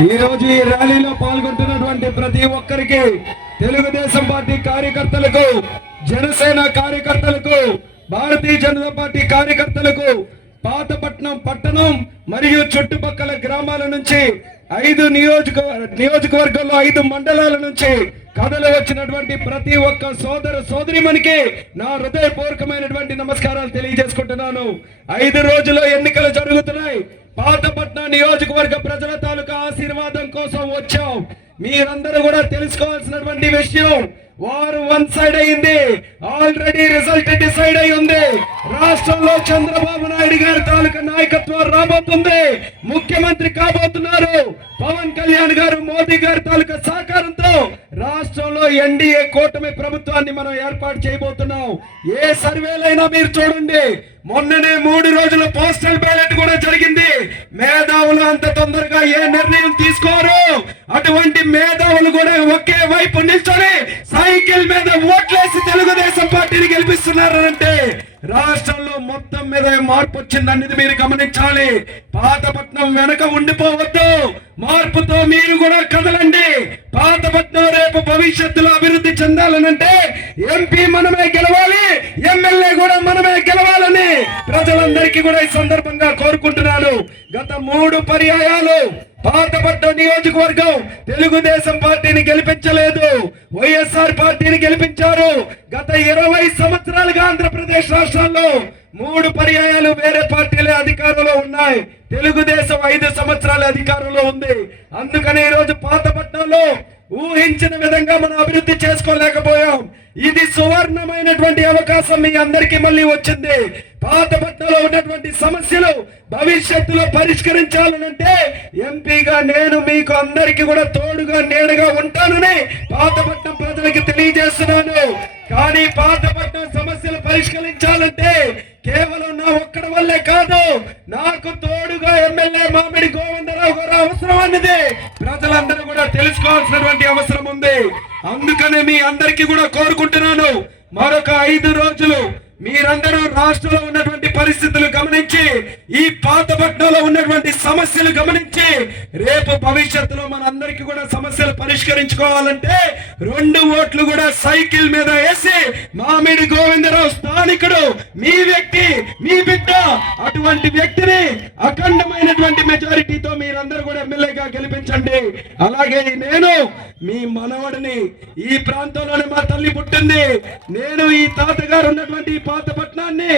ఈ రోజు ఈ ర్యాలీలో పాల్గొంటున్నటువంటి ప్రతి ఒక్కరికి తెలుగుదేశం పార్టీ కార్యకర్తలకు జనసేన కార్యకర్తలకు భారతీయ జనతా పార్టీ కార్యకర్తలకు పాతపట్నం పట్టణం మరియు చుట్టుపక్కల గ్రామాల నుంచి ఐదు నియోజక నియోజకవర్గంలో ఐదు మండలాల నుంచి కథలు వచ్చినటువంటి ప్రతి ఒక్క సోదర సోదరిమనికి నా హృదయపూర్వకమైనటువంటి నమస్కారాలు తెలియజేసుకుంటున్నాను. ఐదు రోజుల్లో ఎన్నికలు జరుగుతున్నాయి. పాతపట్నం నియోజకవర్గ ప్రజల తాలూకా ఆశీర్వాదం కోసం వచ్చాం. మీరందరూ కూడా తెలుసుకోవాల్సినటువంటి విషయం వారు వన్ సైడ్ అయింది. ఆల్రెడీ రిజల్ట్ డిసైడ్ అయి ఉంది. రాష్ట్రంలో చంద్రబాబు నాయుడు గారి తాలూకా నాయకత్వం రాబోతుంది. ముఖ్యమంత్రి కాబోతున్నారు. పవన్ కళ్యాణ్ గారు మోదీ గారి తాలూకా సహకారంతో రాష్ట్రంలో ఎన్డీఏ కూటమి ప్రభుత్వాన్ని మనం ఏర్పాటు చేయబోతున్నాం. ఏ సర్వేలైనా మీరు చూడండి. మొన్ననే మూడు రోజుల పోస్టల్ బ్యాలెట్ కూడా జరిగింది. మేధావులు అంత తొందరగా ఏ నిర్ణయం తీసుకోరు. అటువంటి మేధావులు కూడా ఒకే వైపు నిల్చొని సైకిల్ మీద ఓట్లేసి తెలుగుదేశం పార్టీని గెలిపిస్తున్నారంటే రాష్ట్రంలో మొత్తం మీద మార్పు వచ్చిందనేది మీరు గమనించాలి. పాతపట్నం వెనక ఉండిపోవద్దు. మార్పుతో మీరు కూడా కదలండి. పాతపట్నం రేపు భవిష్యత్తులో అభివృద్ధి చెందాలనంటే ఎంపీ మనమే గెలవాలి ఎం ప్రజలందరికీ కూడా ఈ సందర్భంగా కోరుకుంటున్నాను. గత మూడు పర్యాయాలు పాతపట్నం నియోజకవర్గం తెలుగుదేశం పార్టీని గెలిపించలేదు. వైఎస్ఆర్ పార్టీని గెలిపించారు. గత ఇరవై సంవత్సరాలుగా ఆంధ్రప్రదేశ్ రాష్ట్రాల్లో మూడు పర్యాయాలు వేరే పార్టీలే అధికారంలో ఉన్నాయి. తెలుగుదేశం ఐదు సంవత్సరాల అధికారంలో ఉంది. అందుకనే ఈరోజు పాతపట్నంలో ఊహించిన విధంగా మనం అభివృద్ధి చేసుకోలేకపోయాం. ఇది సువర్ణమైనటువంటి అవకాశం మీ అందరికీ మళ్ళీ వచ్చింది. పాతపట్నంలో ఉన్నటువంటి సమస్యలు భవిష్యత్తులో పరిష్కరించాలనంటే ఎంపీగా నేను మీకు అందరికీ కూడా తోడుగా నేడుగా ఉంటానని పాతపట్నం ప్రజలకు తెలియజేస్తున్నాను. కానీ పాతపట్నం సమస్యలు పరిష్కరించాలంటే కేవలం నా ఒక్కడి వల్లే కాదు నాకు తోడుగా ఎమ్మెల్యే మామిడి గోవిందరావు గారు అవసరం అనేది ప్రజలందరూ కూడా తెలుసుకోవాల్సినటువంటి అవసరం ఉంది. అందుకనే మీ అందరికీ కూడా కోరుకుంటున్నాను. మరొక ఐదు రోజులు మీరందరూ రాష్ట్రంలో ఉన్నటువంటి పరిస్థితులు గమనించి ఈ పాతపట్నంలో ఉన్నటువంటి సమస్యలు గమనించి రేపు భవిష్యత్తులో మనందరికీ కూడా సమస్యలు పరిష్కరించుకోవాలంటే రెండు ఓట్లు కూడా సైకిల్ మీద వేసి మామిడి గోవిందరావు స్థానికుడు మీ వ్యక్తి మీ బిడ్డ అటువంటి వ్యక్తిని అఖండమైనటువంటి మెజారిటీతో మీరందరూ కూడా ఎమ్మెల్యేగా గెలిపి అలాగే నేను మీ మనవడిని ఈ ప్రాంతంలోనే మా తల్లి పుట్టింది. నేను ఈ తాతగారు ఉన్నటువంటి పాత పట్టణాన్ని